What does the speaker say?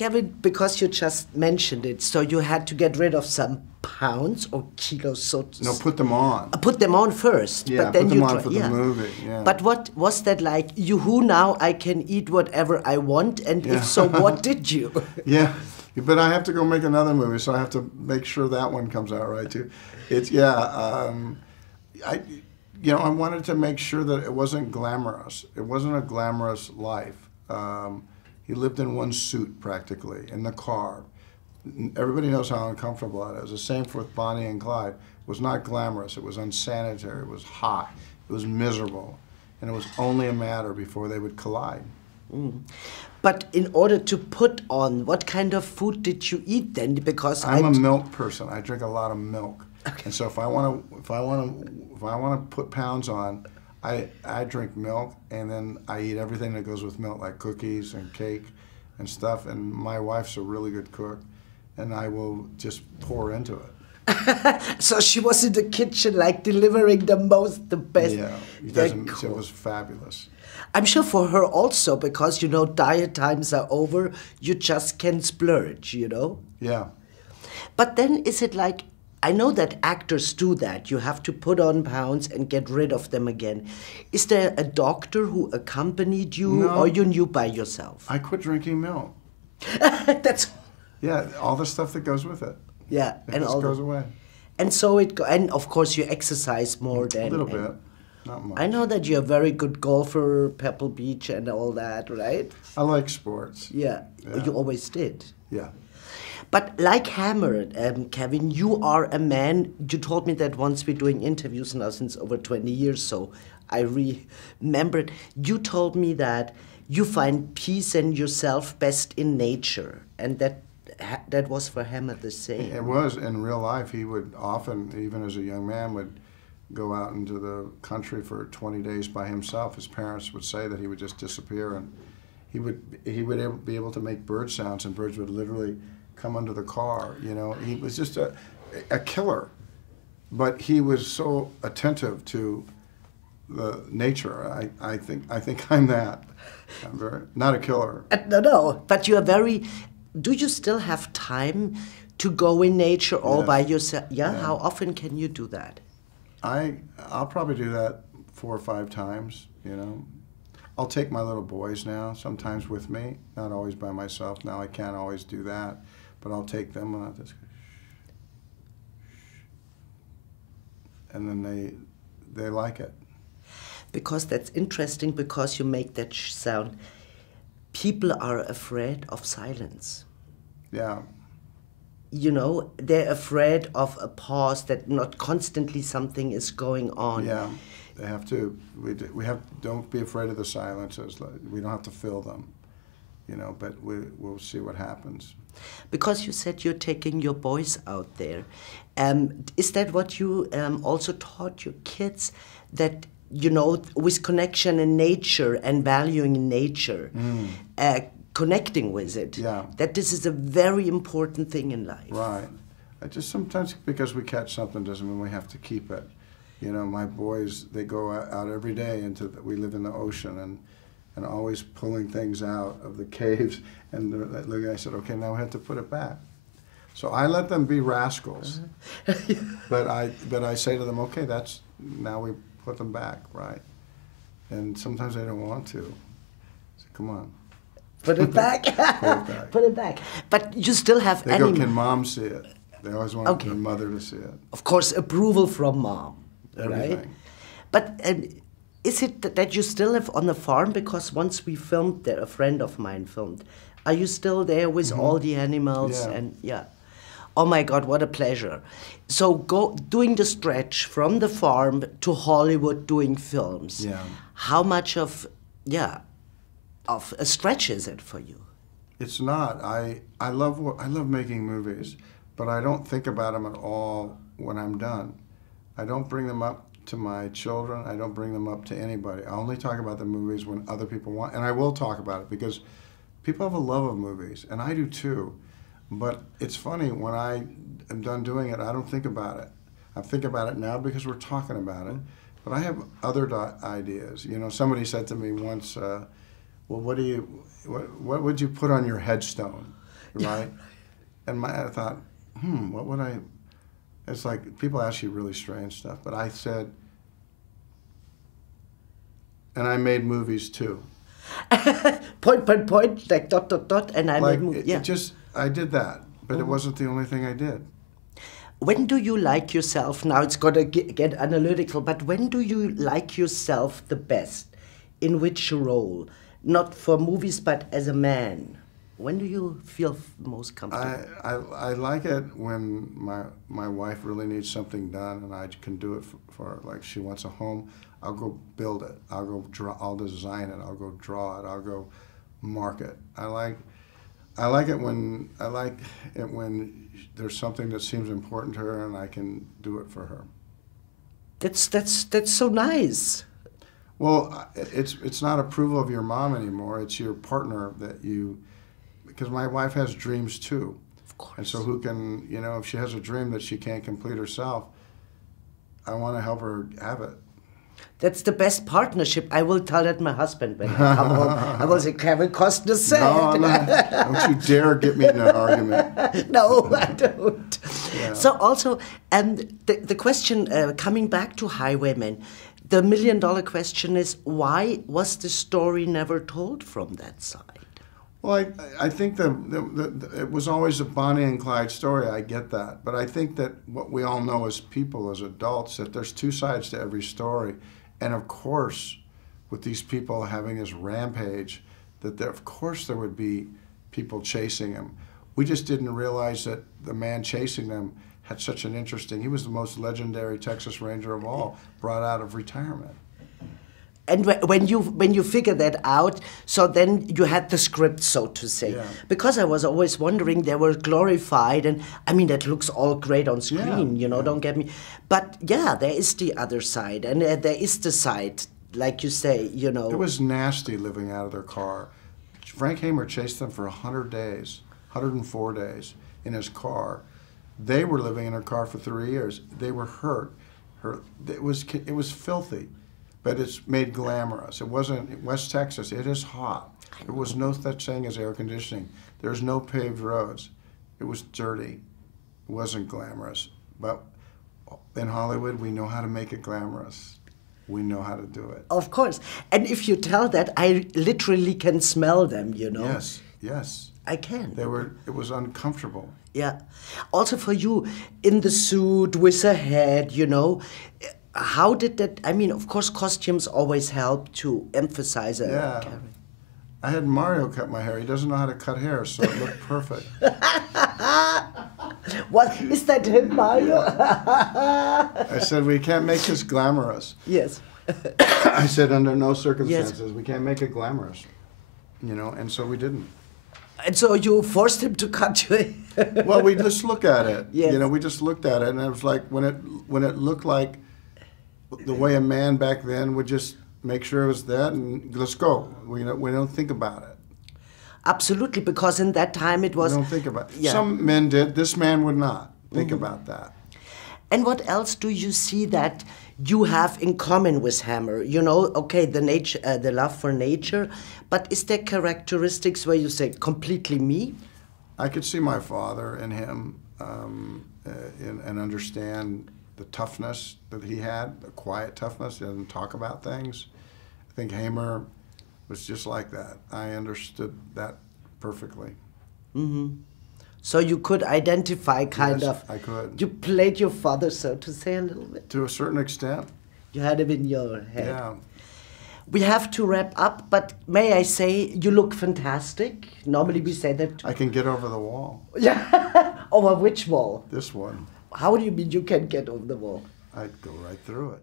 Kevin, because you just mentioned it, so you had to get rid of some pounds or kilos, so to No, put them on. Put them on first. Yeah, but then put them you on for the movie. Yeah. But what was that like? Who now I can eat whatever I want, and if so, what did you? Yeah, but I have to go make another movie, so I have to make sure that one comes out right too. It's I wanted to make sure that it wasn't glamorous. It wasn't a glamorous life. He lived in one suit practically in the car. Everybody knows how uncomfortable that is. The same with Bonnie and Clyde. It was not glamorous. It was unsanitary. It was hot. It was miserable. And it was only a matter before they would collide. Mm. But in order to put on, what kind of food did you eat then? Because I'm a milk person. I drink a lot of milk. Okay. And so if I want to put pounds on, I drink milk, and then I eat everything that goes with milk, like cookies and cake and stuff. And my wife's a really good cook, and I will just pour into it. So she was in the kitchen, like delivering the best. Yeah, Cool. It was fabulous. I'm sure for her also, because, diet times are over, you just can splurge, Yeah. But then is it like, I know that actors do that. You have to put on pounds and get rid of them again. Is there a doctor who accompanied you, No. or you knew by yourself? I quit drinking milk. That's... Yeah, all the stuff that goes with it. Yeah. It just goes away. And so and of course you exercise more than... A little bit, not much. I know that you're a very good golfer, Pebble Beach and all that, right? I like sports. Yeah. Yeah. You always did. Yeah. But like Hammer, Kevin, you are a man. You told me that once. We're doing interviews now since over 20 years, so I remembered. You told me that you find peace and yourself best in nature, and that was for Hammer the same. It was. In real life, he would often, even as a young man, would go out into the country for 20 days by himself. His parents would say that he would just disappear, and he would be able to make bird sounds, and birds would literally come under the car. He was just a killer, but he was so attentive to the nature. I think I'm that. I'm very not a killer. No, but you are very. Do you still have time to go in nature all by yourself? Yeah? How often can you do that? I'll probably do that 4 or 5 times. I'll take my little boys now, sometimes with me, not always by myself. Now I can't always do that. But I'll take them and I'll just, and then they like it. Because that's interesting, because you make that sound. People are afraid of silence. Yeah. They're afraid of a pause, that not constantly something is going on. Yeah, they have to. Don't be afraid of the silences. We don't have to fill them. But we'll see what happens. Because you said you're taking your boys out there. Is that what you also taught your kids? That, with connection in nature and valuing in nature, connecting with it, that this is a very important thing in life. Right. I just sometimes, because we catch something doesn't mean we have to keep it. My boys, they go out every day we live in the ocean, and always pulling things out of the caves. And I said, okay, now we have to put it back. So I let them be rascals. but I say to them, okay, now we put them back, right? And sometimes they don't want to. So come on. Put it back. Put it back. Put it back. But you still have They go, can mom see it? They always want their mother to see it. Of course, approval from mom, Everything. right? But is it that you still live on the farm? Because once we filmed there, a friend of mine filmed. Are you still there with all the animals? Yeah. And oh my God, what a pleasure. So doing the stretch from the farm to Hollywood doing films. Yeah. How much of a stretch is it for you? It's not. I love making movies, but I don't think about them at all when I'm done. I don't bring them up to my children. I don't bring them up to anybody. I only talk about the movies when other people want, and I will talk about it because people have a love of movies, and I do too. But it's funny, when I am done doing it, I don't think about it. I think about it now because we're talking about it. But I have other ideas. Somebody said to me once, well, what would you put on your headstone? right? And I thought, what would I? It's like people ask you really strange stuff, but I said, and I made movies too. Point, like dot, dot, dot, and I Like made movies. Yeah. I did that, but it wasn't the only thing I did. When do you like yourself? Now it's got to get analytical, but when do you like yourself the best? In which role? Not for movies, but as a man. When do you feel most comfortable? I like it when my wife really needs something done and I can do it for her. Like she wants a home, I'll go build it. I'll go draw. I'll design it. I'll go draw it. I'll go mark it. I like it when there's something that seems important to her and I can do it for her. That's so nice. Well, it's not approval of your mom anymore. It's your partner that you. Because my wife has dreams too. Of course. And so who can, if she has a dream that she can't complete herself, I want to help her have it. That's the best partnership. I will tell that my husband when I come home. I will say, Kevin Costner said. No, don't you dare get me in an argument. No, I don't. Yeah. So also, the question, coming back to Highwaymen, the $1 million question is, why was the story never told from that side? Well, I think it was always a Bonnie and Clyde story. I get that. But I think that what we all know as people, as adults, that there's two sides to every story. And of course, with these people having this rampage, of course there would be people chasing him. We just didn't realize that the man chasing them had such an he was the most legendary Texas Ranger of all, brought out of retirement. And when you figure that out, so then you had the script, so to say. Yeah. Because I was always wondering, they were glorified, and I mean, that looks all great on screen, don't get me. But yeah, there is the other side, and there is the side, like you say, It was nasty living out of their car. Frank Hamer chased them for 100 days, 104 days in his car. They were living in their car for 3 years. They were hurt. It was filthy. But it's made glamorous. It wasn't West Texas. It is hot. There was no such thing as air conditioning. There's no paved roads. It was dirty. It wasn't glamorous. But in Hollywood, we know how to make it glamorous. We know how to do it. Of course. And if you tell that, I literally can smell them, Yes. I can. It was uncomfortable. Yeah. Also for you, in the suit, with a head, how did that, I mean, of course, costumes always help to emphasize a character. I had Mario cut my hair. He doesn't know how to cut hair, so it looked perfect. What? Is that him, Mario? I said, we can't make this glamorous. Yes. I said, under no circumstances, we can't make it glamorous. And so we didn't. And so you forced him to cut you. Well, we just look at it. Yes. We just looked at it, and it was like, when it looked like the way a man back then would just make sure it was that, and let's go. We don't think about it. Absolutely, because in that time it was... We don't think about it. Yeah. Some men did. This man would not think about that. And what else do you see that you have in common with Hammer? Okay, the love for nature, but is there characteristics where you say, completely me? I could see my father in him and understand the toughness that he had, the quiet toughness. He doesn't talk about things. I think Hamer was just like that. I understood that perfectly. Mm-hmm. So you could identify kind of... I could. You played your father, so to say, a little bit? To a certain extent. You had him in your head. Yeah. We have to wrap up, but may I say, you look fantastic. Normally we say that... I can get over the wall. Yeah. Over which wall? This one. How do you mean you can get over the wall? I'd go right through it.